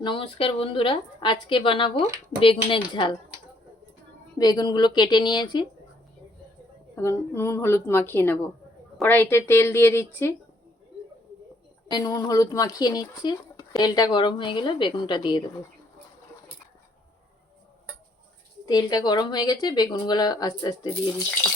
নমস্কার বন্ধুরা, আজকে বানাবো বেগুনের ঝাল। বেগুনগুলো কেটে নিয়েছি, এখন নুন হলুদ মাখিয়ে নেব। কড়াইতে তেল দিয়ে দিচ্ছি, নুন হলুদ মাখিয়ে নিচ্ছি। তেলটা গরম হয়ে গেলে বেগুনটা দিয়ে দেবো। তেলটা গরম হয়ে গেছে, বেগুনগুলো আস্তে আস্তে দিয়ে দিচ্ছি।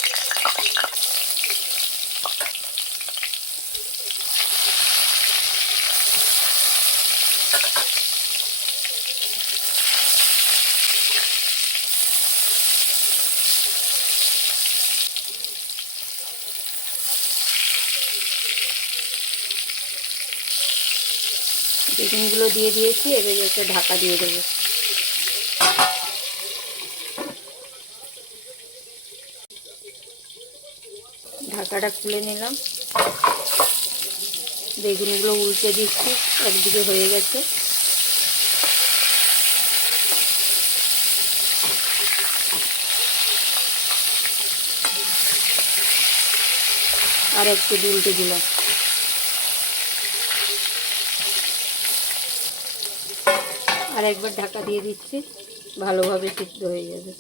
বেগুনগুলো দিয়ে দিয়েছি, এবার একটা ঢাকা দিয়ে দেবো। ঢাকাটা খুলে নিলাম, বেগুনগুলো উল্টে দিচ্ছি, একদিকে হয়ে গেছে। আর একটু উল্টে দিলাম। আর একবার ঢাকা দিয়ে দিচ্ছি, ভালোভাবে সিদ্ধ হয়ে যাবে।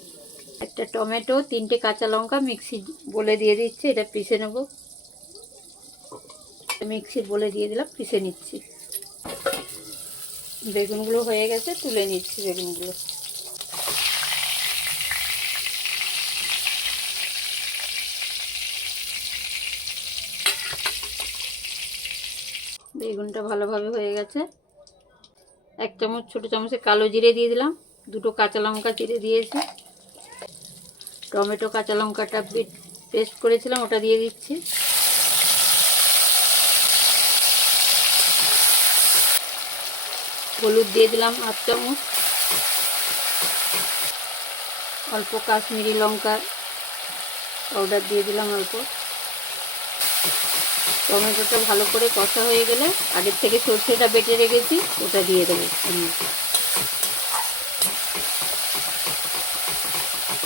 একটা টমেটো, 3টে কাঁচা লঙ্কা মিক্সি বলে দিয়ে দিচ্ছি, এটা পিষে নেব। মিক্সি বলে দিয়ে দিলাম, পিষে নিচ্ছি। বেগুনগুলো হয়ে গেছে, তুলে নিচ্ছি বেগুনগুলো। বেগুনটা ভালোভাবে হয়ে গেছে। 1 চামচ ছোটো চামচে কালো জিরে দিয়ে দিলাম, 2টো কাঁচা লঙ্কা চিড়ে দিয়েছি। টমেটো কাঁচা লঙ্কাটা পেস্ট করেছিলাম, ওটা দিয়ে দিচ্ছি। হলুদ দিয়ে দিলাম 1/2 চামচ। অল্প কাশ্মীরি লঙ্কা পাউডার দিয়ে দিলাম অল্প। টমেটোটা ভালো করে কষা হয়ে গেলে আগের থেকে সর্ষেটা বেটে রেখেছি, ওটা দিয়ে দেবো।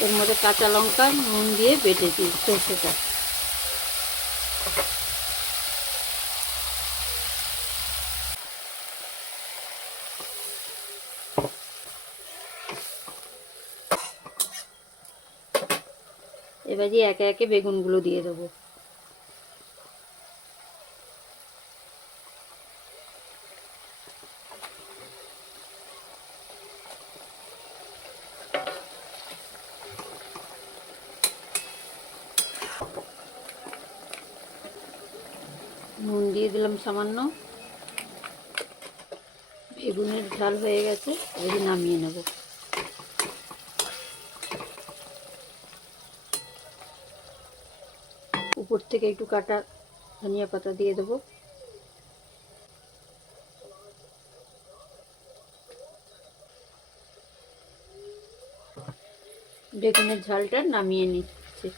এর মধ্যে কাঁচা লঙ্কা নুন দিয়ে বেটেছি সর্ষেটা। এবারে একে একে বেগুনগুলো দিয়ে দেবো। নুন দিয়ে দিলাম সামান্য। বেগুনের ঝাল হয়ে গেছে, এবারে নামিয়ে নেব। উপর থেকে একটু কাটা ধনিয়া পাতা দিয়ে দেবো। বেগুনের ঝালটা নামিয়ে নিচ্ছি।